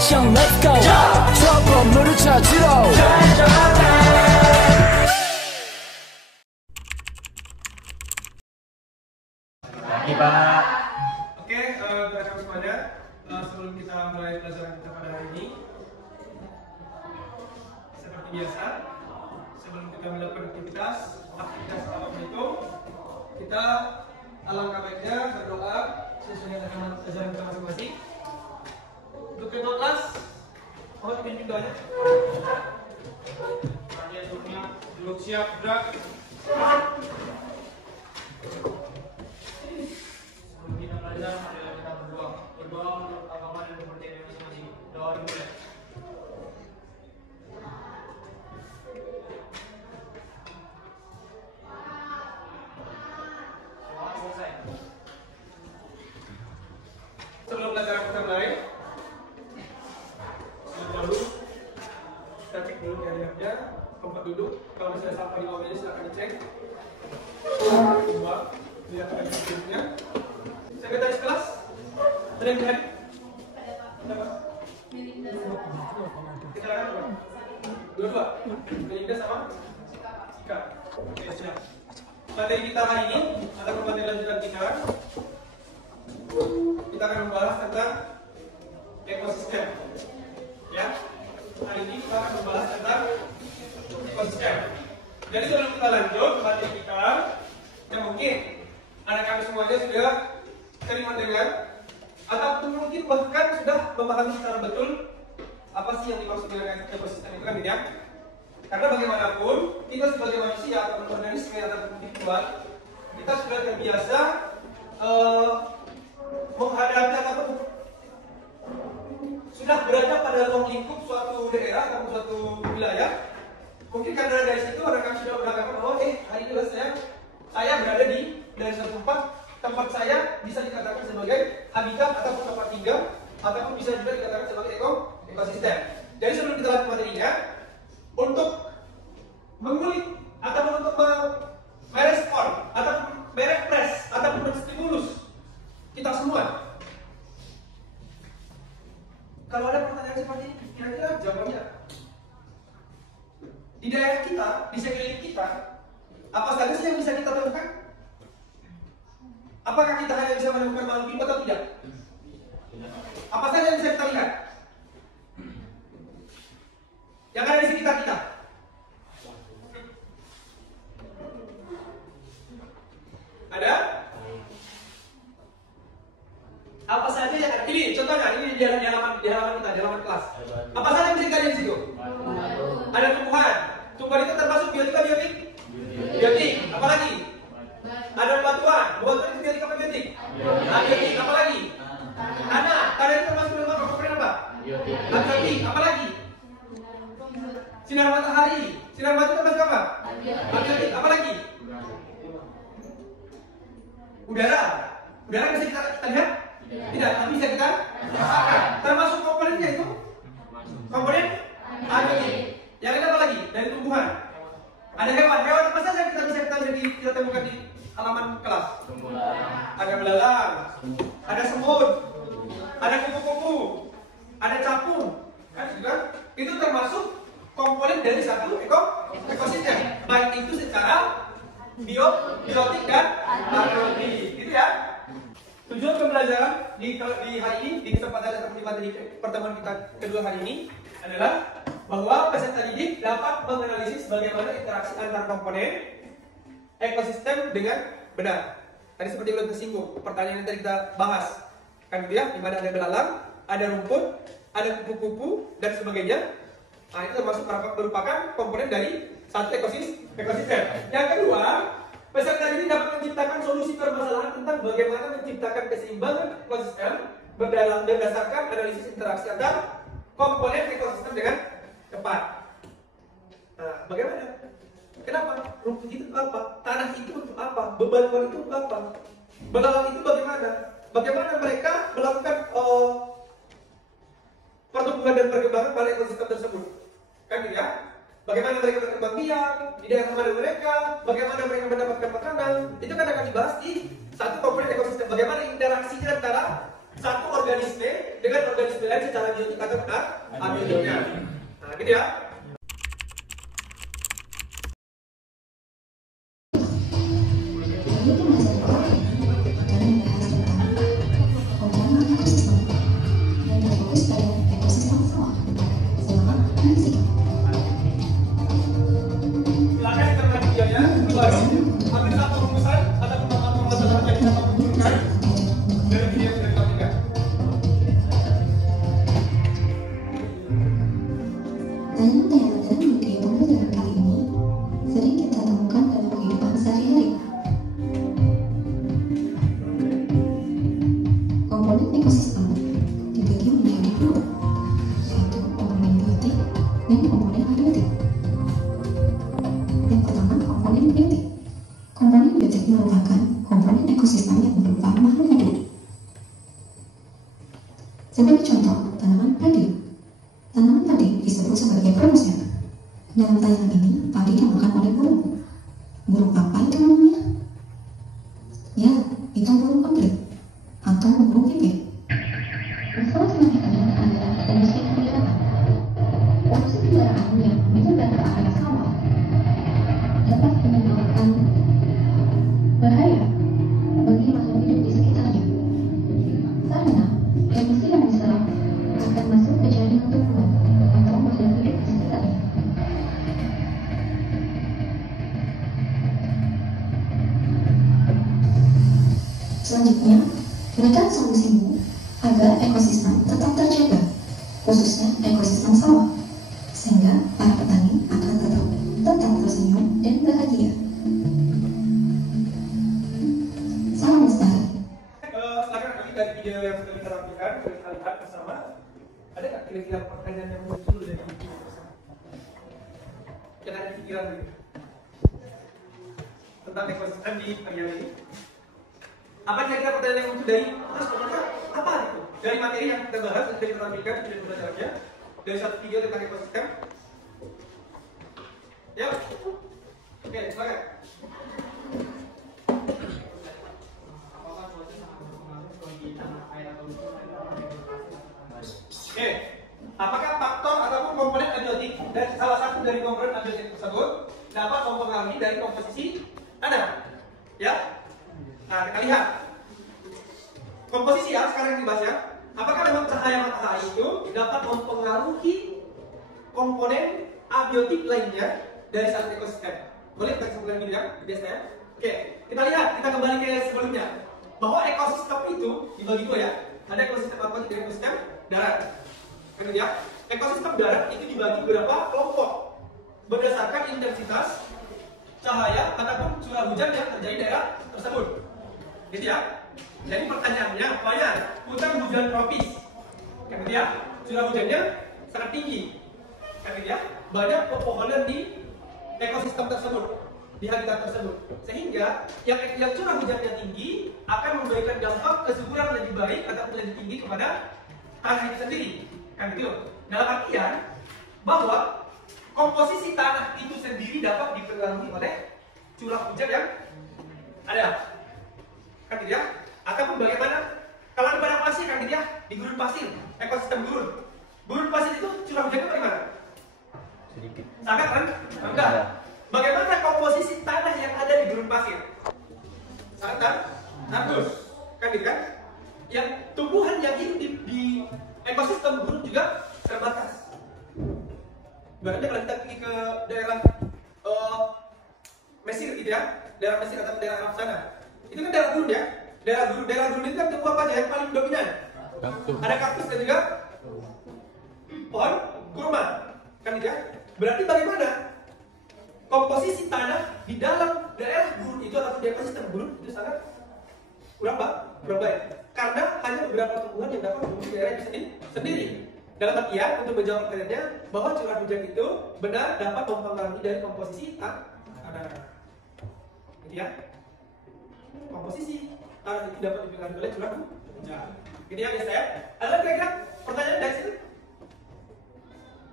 action let's go trouble 찾으러 Pagi Pak. Oke, teman-teman semuanya, sebelum kita mulai pelajaran kita pada hari ini, seperti biasa, sebelum kita melakukan aktivitas apapun itu, kita alangkah baiknya berdoa sesuai dengan ajaran kita masing-masing. Untuk kedua kelas, mohon pimpin doanya. Kalian semuanya duduk siap, gerak. Sebelum kita belajar, marilah kita berdoa. Berdoa menurut agama dan kepercayaan masing-masing. Doa dimulai. Selesai. Sebelum pelajaran kita mulai, dahulu kita cek dulu keadaannya, tempat duduk. Kalau misalnya sampah di bawah ini silahkan dicek. Dua, lihat keadaan duduknya. Sekretaris kelas, ada yang hadir? Ada? Kita akan apa? Dua-dua. Melinda sama Sika. Oke, siap. Materi kita hari ini atau materi lanjutan kita akan membahas tentang ekosistem. Ya, hari ini kita akan membahas tentang ekosistem. Jadi sebelum kita lanjut materi kita, yang mungkin anak kami semuanya sudah sering mendengar ataupun mungkin bahkan sudah memahami secara betul apa sih yang dimaksud dengan ekosistem itu kan tidak? Karena bagaimanapun kita sebagai manusia ataupun organisme ataupun individual, kita sudah terbiasa menghadapi ataupun sudah berada pada ruang lingkup suatu daerah atau suatu wilayah. Mungkin karena dari situ orang sudah beranggapan bahwa hari ini saya berada dari suatu tempat saya bisa dikatakan sebagai habitat ataupun tempat tinggal ataupun bisa juga dikatakan sebagai ekosistem. Jadi sebelum kita lanjut materinya, untuk mengulik ataupun untuk merespon ataupun merepres ataupun menstimulus kita semua. Kalau ada pertanyaan seperti ini, kira-kira jawabannya di daerah kita, di sekeliling kita, apa saja sih yang bisa kita temukan? Apakah kita hanya bisa menemukan makhluk hidup atau tidak? Apa saja yang bisa kita lihat? Yang ada di sekitar kita. Ada? Apa saja yang ada? Ini contohnya, ini di halaman kita, di halaman kelas. Apa saja yang bisa kita lihat di situ? Ada tumbuhan. Tumbuhan itu termasuk biotik atau biotik? Biotik. Apa lagi? Ada batuan. Batuan itu biotik apa biotik? Biotik. Apa lagi? Tanah. Tanah itu termasuk dalam komponen apa? Biotik. Apa lagi? Sinar matahari. Sinar matahari itu termasuk apa? Biotik. Apa lagi? Udara. Udara bisa kita lihat? Tidak, tapi bisa kita rasakan. Termasuk komponennya itu? Komponen abiotik. Yang lain apa lagi? Dari tumbuhan. Ada hewan. Hewan apa saja kita bisa kita temukan di halaman kelas? Ada belalang, ada semut, ada kupu-kupu, ada capung. Kan juga itu termasuk komponen dari satu ekosistem. Baik itu secara biotik dan abiotik. Gitu ya. Tujuan pembelajaran di hari ini, di kesempatan atau di materi pertemuan kita kedua hari ini adalah bahwa peserta didik dapat menganalisis bagaimana interaksi antar komponen ekosistem dengan benar. Tadi seperti belum tersinggung, pertanyaan yang tadi kita bahas kan gitu ya, di mana ada belalang, ada rumput, ada kupu-kupu dan sebagainya. Nah, itu termasuk merupakan komponen dari satu ekosistem. Yang kedua, peserta didik dapat menciptakan solusi permasalahan tentang bagaimana menciptakan keseimbangan ekosistem berdasarkan analisis interaksi antar komponen ekosistem dengan tepat. Nah, bagaimana? Kenapa? Rumput itu apa? Tanah itu untuk apa? Bebatuan itu untuk apa? Belalang itu bagaimana? Bagaimana mereka melakukan pertumbuhan dan perkembangan pada ekosistem tersebut? Kan gitu ya? Bagaimana mereka berkembang biak di daerah mana mereka? Bagaimana mereka mendapatkan makanan? Itu kan akan dibahas di satu komponen ekosistem. Bagaimana interaksinya antara satu organisme organisme dengan organisme lain secara biotik atau abiotiknya. Nah, gitu ya. Sebagai contoh, tanaman padi. Tanaman padi disebut sebagai produsen. Dalam tayangan ini, padi dimakan oleh burung. Burung apa itu namanya? Ya, itu burung emprit atau burung pipit. Masalah selanjutnya adalah fungsi pemeliharaan. Fungsi pemeliharaan yang menyebar ke area sawah dapat menyebabkan bahaya bagi makhluk hidup di sekitarnya. Karena emisi yang diserap akan masuk ke jaringan tumbuhan atau makhluk hidup di sekitarnya. Selanjutnya, berikan solusimu agar ekosistem tetap terjaga, khususnya ekosistem sawah, sehingga para petani akan tetap tersenyum dan bahagia. Salam lestari. Silakan nanti dari video yang sudah kita tampilkan, kita lihat bersama. Ada nggak kira-kira pertanyaan yang muncul dari video bersama? Yang ada di pikiran gitu tentang ekosistem di area ini? Apa kira-kira pertanyaan yang muncul dari terus ternyata apa itu? Dari materi yang kita bahas sudah kita tampilkan di video belajarnya dari satu video tentang ekosistem. Ya, oke, silakan. Oke, apakah faktor ataupun komponen abiotik dan salah satu dari komponen abiotik tersebut dapat mempengaruhi dari komposisi tanah? Ya, nah kita lihat komposisi ya sekarang yang dibahas ya. Apakah memang cahaya matahari itu dapat mempengaruhi komponen abiotik lainnya dari satu ekosistem? Boleh kita kesimpulan gini ya, biasanya. Oke, kita lihat, kita kembali ke sebelumnya bahwa ekosistem itu dibagi dua ya. Ada ekosistem apa? Dan ekosistem darat. Kan ya? Ekosistem darat itu dibagi beberapa kelompok berdasarkan intensitas cahaya ataupun curah hujan yang terjadi di daerah tersebut. Gitu ya. Jadi pertanyaannya, banyak hutan hujan tropis. Kan gitu ya. Curah hujannya sangat tinggi. Kan gitu ya. Banyak pepohonan di ekosistem tersebut, di habitat tersebut, sehingga yang curah hujannya tinggi akan memberikan dampak kesuburan lebih baik ataupun lebih tinggi kepada tanah itu sendiri, kan gitu. Dalam artian bahwa komposisi tanah itu sendiri dapat dipengaruhi oleh curah hujan yang ada, kan gitu ya. Ataupun bagaimana kalau di padang pasir, kan gitu ya, di gurun pasir, ekosistem gurun pasir itu curah hujannya bagaimana? Sedikit. Sangat kan? Enggak. Bagaimana komposisi tanah yang ada di gurun pasir? Sangat bagus, kan gitu kan? Yang tumbuhan yang hidup di ekosistem gurun juga terbatas. Berarti kalau kita pergi ke daerah Mesir gitu ya, daerah Mesir atau daerah Arab sana, itu kan daerah gurun ya. Daerah gurun itu kan tumbuh apa aja yang paling dominan? Ada kaktus dan juga pohon kurma, kan gitu ya. Berarti bagaimana komposisi tanah di dalam daerah gurun itu atau di ekosistem gurun itu sangat kurang baik, karena hanya beberapa tumbuhan yang dapat tumbuh di daerah itu sendiri. Dalam artian untuk menjawab pertanyaannya bahwa curah hujan itu benar dapat mempengaruhi dari komposisi tanah. Gitu ya. Komposisi tanah itu dapat dipengaruhi oleh curah hujan. Gitu ya guys ya. Ada kira-kira pertanyaan dari situ?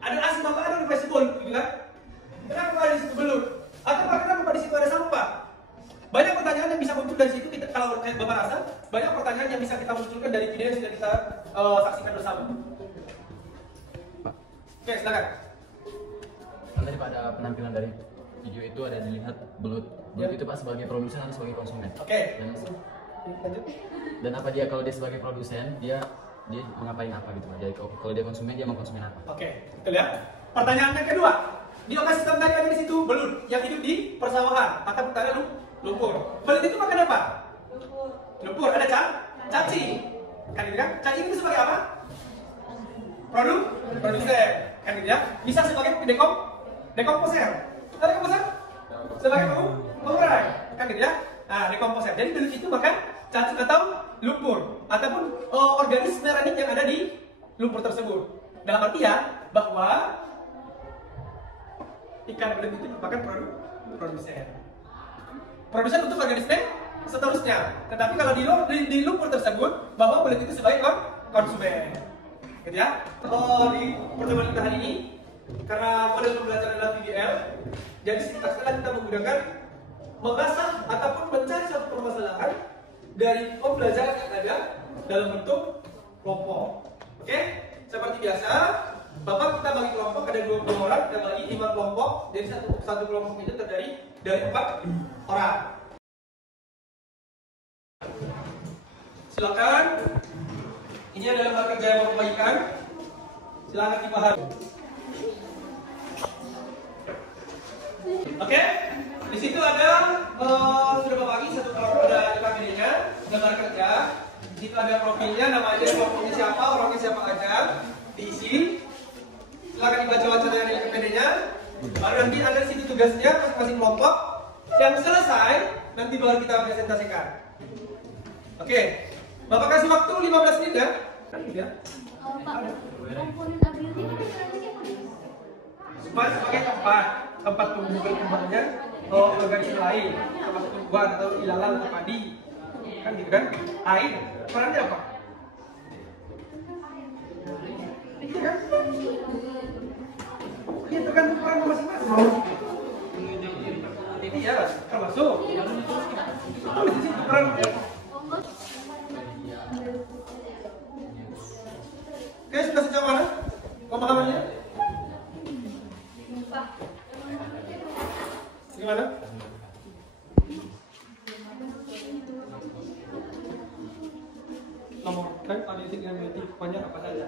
Ada asin apa ada di Facebook gitu kan? Kenapa di situ belum? Atau kenapa di situ ada sampah? Banyak pertanyaan yang bisa muncul dari situ. Kita kalau Bapak rasa banyak pertanyaan yang bisa kita munculkan dari video yang sudah kita saksikan bersama. Oke, silakan. Kan daripada penampilan dari video itu ada dilihat Belut itu Pak sebagai produsen atau sebagai konsumen? Oke. Dan, dan apa dia kalau dia sebagai produsen dia mengapain apa gitu Pak? Jadi kalau dia konsumen dia mau konsumen apa? Oke, kita lihat. Pertanyaan yang kedua. Di lokasi tadi ada di situ belut yang hidup di persawahan atau hutan lumpur. Belut itu makan apa? Lumpur. Ada cacing. Kan gitu kan? Cacing itu sebagai apa? Produsen. Kan gitu ya? Bisa sebagai dekomposer. Ada dekomposer? Sebagai pengurai. Kan gitu ya? Nah, dekomposer. Jadi belut itu makan cacing atau lumpur ataupun organisme ranik yang ada di lumpur tersebut. Dalam artian bahwa ikan belut itu merupakan produsen. Produsen untuk organisme seterusnya. Tetapi kalau di lumpur tersebut bahwa belut itu sebagai konsumen. Gitu ya. Di pertemuan kita hari ini karena model pembelajaran adalah VBL, jadi setelah kita menggunakan mengasah ataupun mencari suatu permasalahan dari pembelajaran yang ada dalam bentuk kelompok. Oke? Seperti biasa, Bapak kita bagi kelompok ada 20 orang, kita bagi 5 kelompok. Jadi satu kelompok itu terdiri dari 4 orang. Silakan. Ini adalah marker jaya perbaikan. Silakan dipahami. Oke? Di situ ada sudah bagi satu kelompok ada KPD-nya, gambar kerja. Di situ ada profilnya, namanya, kelompoknya siapa, orangnya siapa aja, diisi. Silakan dibaca-baca dari KPD-nya. Baru nanti ada di situ tugasnya masing-masing kelompok. Yang selesai nanti baru kita presentasikan. Oke. Bapak kasih waktu 15 menit ya. Kan ya. Pak, komponen ability kan Supaya sebagai tempat tumbuhan kembangnya organisme lain, termasuk tumbuhan atau ilalang atau padi, kan gitu kan? Air, perannya apa? Iya kan? Iya tergantung peran masing-masing. Ini ya termasuk. Tulis di situ peran. Oke, sudah sejauh mana pemahamannya? Gimana? Nomor kan analitik dan analitik banyak apa saja?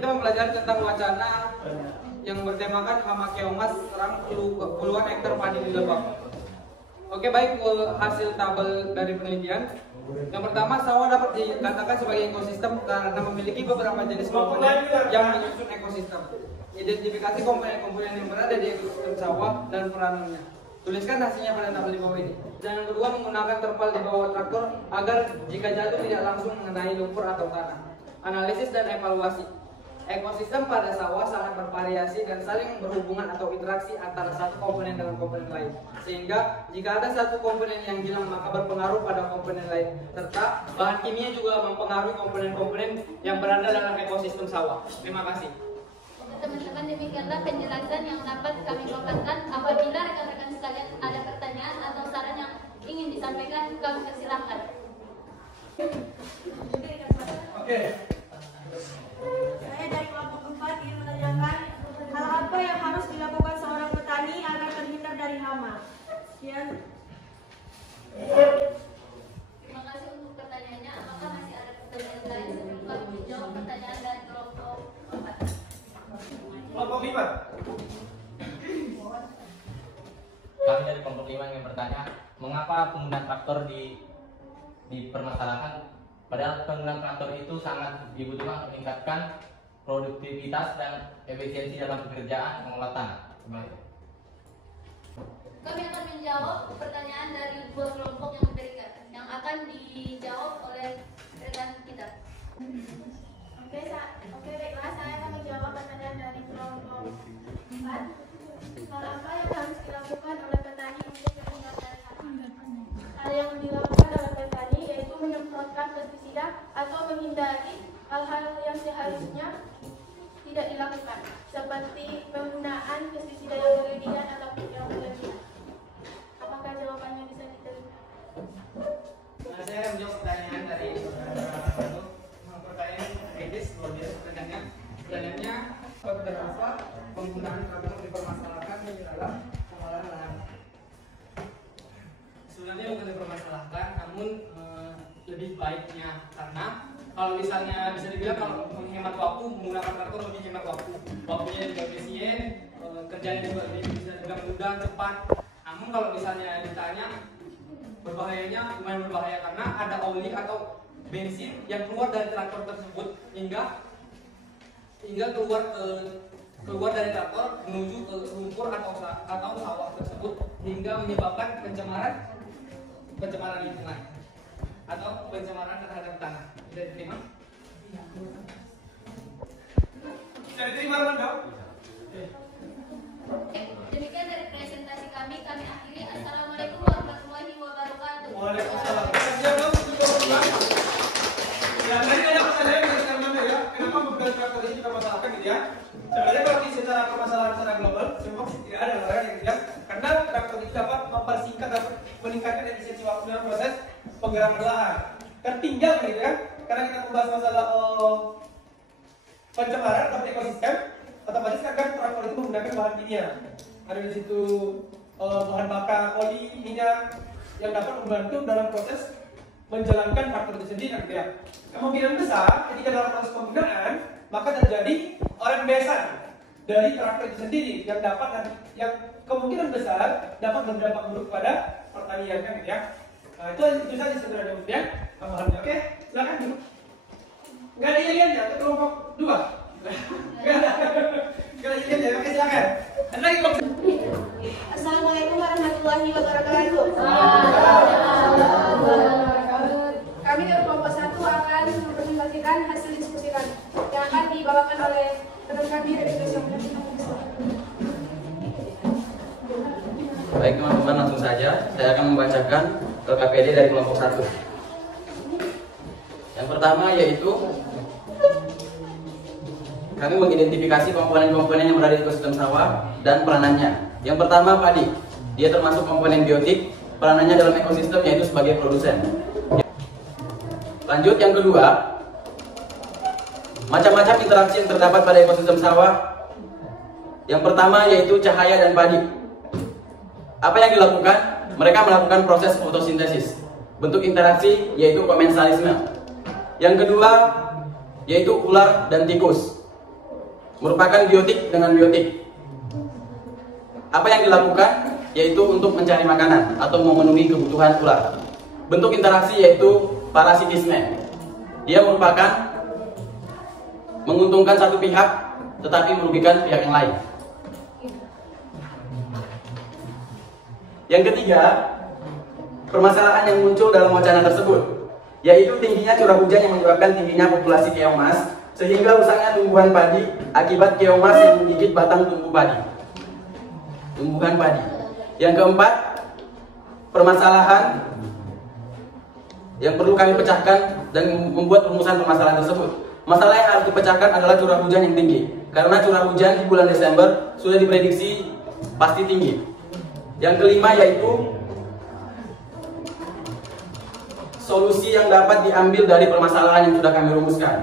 kita mempelajari tentang wacana yang bertemakan hama keongmas serang puluhan hektar padi di Lebak. Oke, baik, hasil tabel dari penelitian. Yang pertama, sawah dapat dikatakan sebagai ekosistem karena memiliki beberapa jenis komponen yang menyusun ekosistem. Identifikasi komponen-komponen yang berada di ekosistem sawah dan peranannya. Tuliskan hasilnya pada tabel di bawah ini. Dan yang kedua, menggunakan terpal di bawah traktor agar jika jatuh tidak langsung mengenai lumpur atau tanah. Analisis dan evaluasi. Ekosistem pada sawah sangat bervariasi dan saling berhubungan atau interaksi antara satu komponen dengan komponen lain. Sehingga jika ada satu komponen yang hilang maka berpengaruh pada komponen lain. Serta bahan kimia juga mempengaruhi komponen-komponen yang berada dalam ekosistem sawah. Terima kasih. Teman-teman, demikianlah penjelasan yang dapat kami bawakan. Apabila rekan-rekan sekalian ada pertanyaan atau saran yang ingin disampaikan, kami persilahkan. Oke. Saya dari kelompok 4 ingin menanyakan hal apa yang harus dilakukan seorang petani agar terhindar dari hama. Sekian. Terima kasih untuk pertanyaannya. Apakah masih ada pertanyaan lain sebelum kami menjawab pertanyaan dari kelompok 4? Kelompok 5. Kami dari kelompok 5 ingin bertanya, mengapa penggunaan traktor dipermasalahkan? Padahal penggunaan traktor itu sangat dibutuhkan untuk meningkatkan produktivitas dan efisiensi dalam pekerjaan mengolah tanah. Kami akan menjawab pertanyaan dari dua kelompok yang memberikan, yang akan dijawab oleh rekan kita. Oke, baiklah, saya akan menjawab pertanyaan dari kelompok 4. Hal apa yang harus dilakukan oleh petani untuk terhindar dari hama? Hal yang dilakukan oleh petani yaitu menyemprotkan pestisida atau menghindari hal-hal yang seharusnya tidak dilakukan, seperti penggunaan pestisida yang berlebihan ataupun yang berlebihan. Apakah jawabannya bisa diterima? Saya akan menjawab pertanyaan dari pertanyaan kritis luar biasa pertanyaannya. Pertanyaannya, kenapa penggunaan traktor dipermasalahkan di dalam pengolahan lahan? Sebenarnya bukan dipermasalahkan, namun lebih baiknya karena kalau misalnya bisa dibilang kalau menghemat waktu menggunakan traktor lebih hemat waktunya juga efisien, kerjanya juga bisa dibilang mudah, cepat. Namun kalau misalnya ditanya berbahayanya, lumayan berbahaya karena ada oli atau bensin yang keluar dari traktor tersebut hingga keluar dari traktor menuju ke lumpur atau sawah tersebut hingga menyebabkan pencemaran lingkungan atau pencemaran terhadap tanah. Bisa diterima? Bisa diterima, Armando? Demikian dari presentasi kami akhiri. Assalamualaikum warahmatullahi wabarakatuh. Waalaikumsalam. Ya, tadi ada pertanyaan dari Armando ya, kenapa penggunaan traktor ini dipermasalahkan gitu ya? Sebenarnya kalau secara permasalahan secara global, memang tidak ada larangan yang tidak, karena traktor itu dapat mempersingkat, dapat meningkatkan efisiensi waktu dalam proses penggerakan lahan. Tertinggal gitu ya, karena kita membahas masalah pencemaran atau ekosistem, otomatis kan traktor itu menggunakan bahan kimia. Ada di situ bahan bakar, oli, minyak yang dapat membantu dalam proses menjalankan traktor itu sendiri gitu ya. Kemungkinan besar ketika dalam proses penggunaan maka terjadi rembesan dari traktor itu sendiri yang kemungkinan besar dapat berdampak buruk pada pertanian kan gitu ya. Nah, itu saja sebenarnya ya. Oke, silakan dulu. Enggak ada iliannya untuk kelompok 2. Enggak ada iliannya. Oke, silakan. Ada lagi kelompok. Assalamualaikum warahmatullahi wabarakatuh. Kami dari kelompok 1 akan mempresentasikan hasil diskusi kami yang akan dibawakan oleh rekan kami dari Baik teman-teman, langsung saja saya akan membacakan LKPD dari kelompok 1. Yang pertama yaitu kami mengidentifikasi komponen-komponen yang berada di ekosistem sawah dan peranannya. Yang pertama padi, dia termasuk komponen biotik, peranannya dalam ekosistem yaitu sebagai produsen. Lanjut yang kedua, macam-macam interaksi yang terdapat pada ekosistem sawah. Yang pertama yaitu cahaya dan padi. Apa yang dilakukan? Mereka melakukan proses fotosintesis. Bentuk interaksi yaitu komensalisme. Yang kedua yaitu ular dan tikus. merupakan biotik dengan biotik. Apa yang dilakukan? Yaitu untuk mencari makanan atau memenuhi kebutuhan ular. Bentuk interaksi yaitu parasitisme. Dia merupakan menguntungkan satu pihak tetapi merugikan pihak yang lain. Yang ketiga, permasalahan yang muncul dalam wacana tersebut, yaitu tingginya curah hujan yang menyebabkan tingginya populasi keong mas, sehingga rusaknya tumbuhan padi akibat keong mas yang menggigit batang tumbuhan padi. Yang keempat, permasalahan yang perlu kami pecahkan dan membuat rumusan permasalahan tersebut. Masalah yang harus dipecahkan adalah curah hujan yang tinggi, karena curah hujan di bulan Desember sudah diprediksi pasti tinggi. Yang kelima yaitu solusi yang dapat diambil dari permasalahan yang sudah kami rumuskan.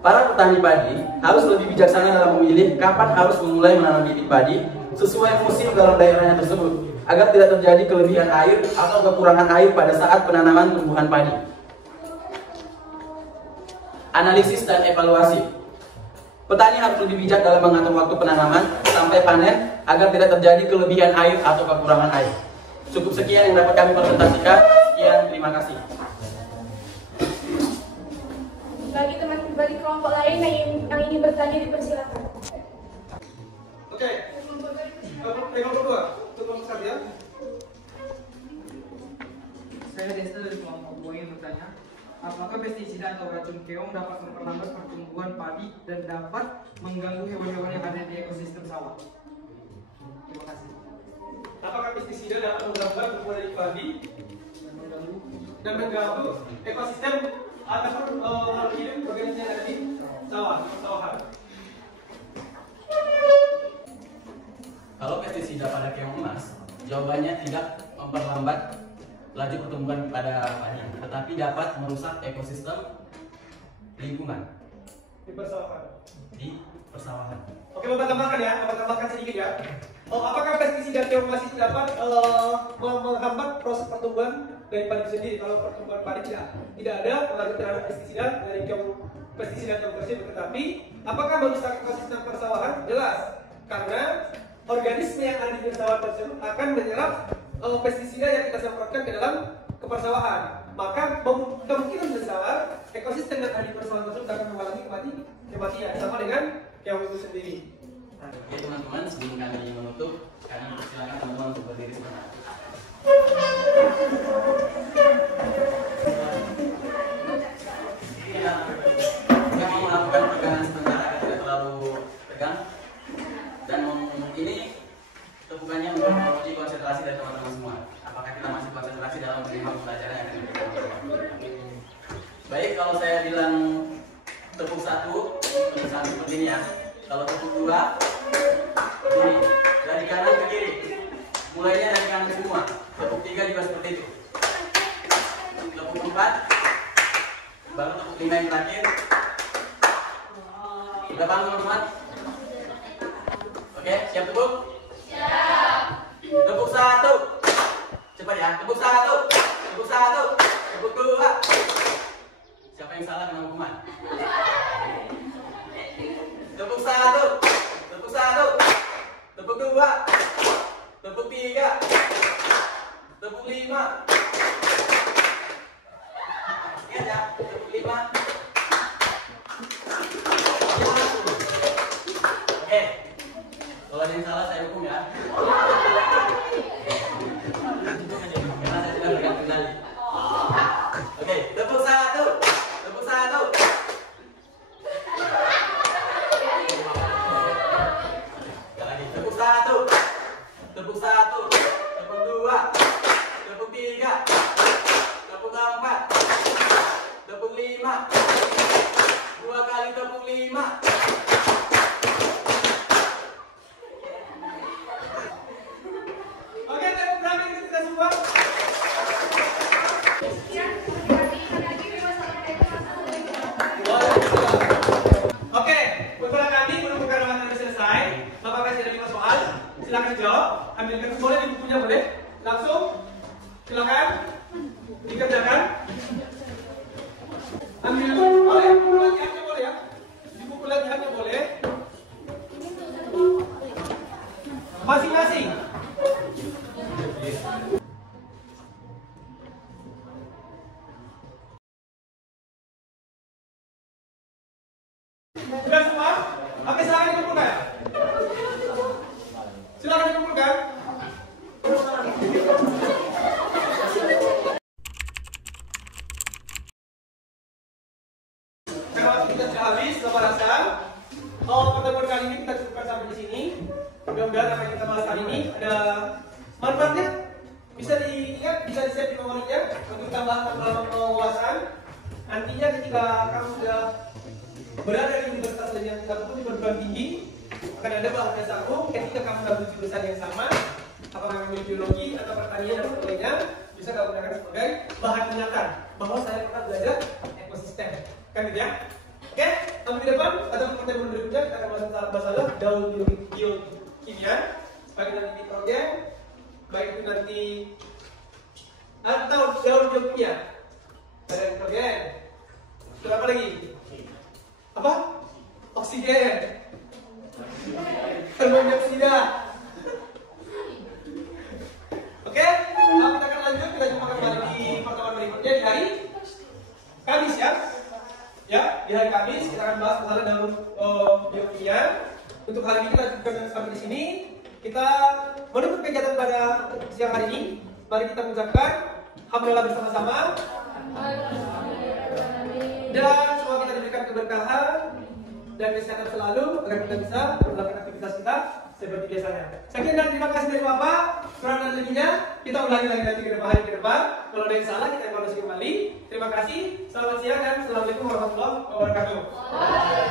Para petani padi harus lebih bijaksana dalam memilih kapan harus memulai menanam bibit padi sesuai musim dalam daerahnya tersebut, agar tidak terjadi kelebihan air atau kekurangan air pada saat penanaman tumbuhan padi. Analisis dan evaluasi. Petani harus lebih bijak dalam mengatur waktu penanaman sampai panen agar tidak terjadi kelebihan air atau kekurangan air. Cukup sekian yang dapat kami presentasikan. Sekian, terima kasih. Bagi kelompok lain yang ingin bertanya dipersilakan. Oke. Kelompok 2, untuk kelompok 1 ya. Saya Desta dari kelompok 2 yang bertanya, apakah pestisida atau racun keong dapat memperlambat pertumbuhan padi dan dapat mengganggu hewan-hewan yang ada di ekosistem sawah? Terima kasih. Apakah pestisida dapat mengganggu pertumbuhan padi dan mengganggu ekosistem ataupun makhluk hidup organisasi yang ada di sawahan? Kalau pestisida pada keong emas, jawabannya tidak memperlambat laju pertumbuhan pada padi, tetapi dapat merusak ekosistem lingkungan Di persawahan. Oke, Bapak tambahkan sedikit ya. Apakah pestisida keong emas itu dapat menghambat proses pertumbuhan dari padi sendiri? Kalau pertumbuhan padi tidak ada pengaruh terhadap pestisida dari pestisida keong tersebut, tetapi apakah merusak ekosistem persawahan? Jelas, karena organisme yang ada di persawahan tersebut akan menyerap pestisida yang kita semprotkan ke dalam persawahan. Maka kemungkinan besar ekosistem yang ada di persawahan tersebut akan mengalami kematian, sama dengan keong itu sendiri. Oke teman-teman, sebelum kami menutup, kami persilakan teman-teman untuk berdiri sebentar. Kita mau melakukan pegangan sebentar agar tidak terlalu tegang. Dan ini tepukannya untuk menguji konsentrasi dari teman-teman semua. Apakah kita masih konsentrasi dalam menerima pembelajaran yang akan kita lakukan? Baik, kalau saya bilang tepuk 1, tulisan seperti ini ya. Kalau tepuk 2, begini, dari kanan ke kiri. Mulainya dari kanan semua. Tepuk 3 juga seperti itu. Tepuk 4, baru tepuk 5 yang terakhir. Udah paham teman-teman? Oke, siap tepuk? Siap. Tepuk 1. Cepat ya. Tepuk 1. Tepuk 1. Tepuk 2. Siapa yang salah dengan hukuman? Tepuk 1. Tepuk 1. Tepuk 2. Tepuk 3. Tepuk 5. Ingat ya, tepuk 5. Oke. Kalau ada yang salah saya hukum ya. Karena saya sudah berikan kendali. Oke, tepuk 1. Tepuk 1. Lagi, tepuk 1. Tepuk 1. Tepuk 2. Tepuk 3. Tepuk 4. Tepuk 5. 2 kali tepuk 5. Silakan dijawab, ambilkan boleh di bukunya boleh, langsung silakan dikerjakan. Ambil boleh, buku latihannya boleh ya, di buku latihannya boleh. Mudah-mudahan apa yang kita bahas hari ini ada manfaatnya. Bisa diingat, bisa di-save di memorinya untuk tambah wawasan. Nantinya ketika kamu sudah berada di universitas yang ataupun di perguruan tinggi, akan ada bahan dasarmu ketika kamu dapat jurusan yang sama, apakah kamu biologi atau pertanian dan sebagainya, bisa kamu gunakan sebagai bahan pengantar bahwa saya pernah belajar ekosistem, kan gitu ya? Oke, di depan atau pertemuan berikutnya kita akan bahas masalah daun biokimia, baik nanti nitrogen, baik itu nanti atau daun biokimia, ada nitrogen, terus apa lagi? Apa? Oksigen, karbondioksida. Oke, kita akan lanjut, kita jumpa kembali di pertemuan berikutnya di hari Kamis ya. Ya, di hari Kamis kita akan bahas masalah daun biokimia. Untuk hari ini kita cukupkan sampai di sini. Kita menutup kegiatan pada siang hari ini. Mari kita mengucapkan alhamdulillah bersama-sama. Dan semoga kita diberikan keberkahan dan kesehatan selalu agar kita bisa melakukan aktivitas kita seperti biasanya. Sekian dan terima kasih dari Bapak. Kurang dan lebihnya kita ulangi lagi nanti ke depan hari ke depan. Kalau ada yang salah kita evaluasi kembali. Terima kasih. Selamat siang dan assalamualaikum warahmatullahi wabarakatuh.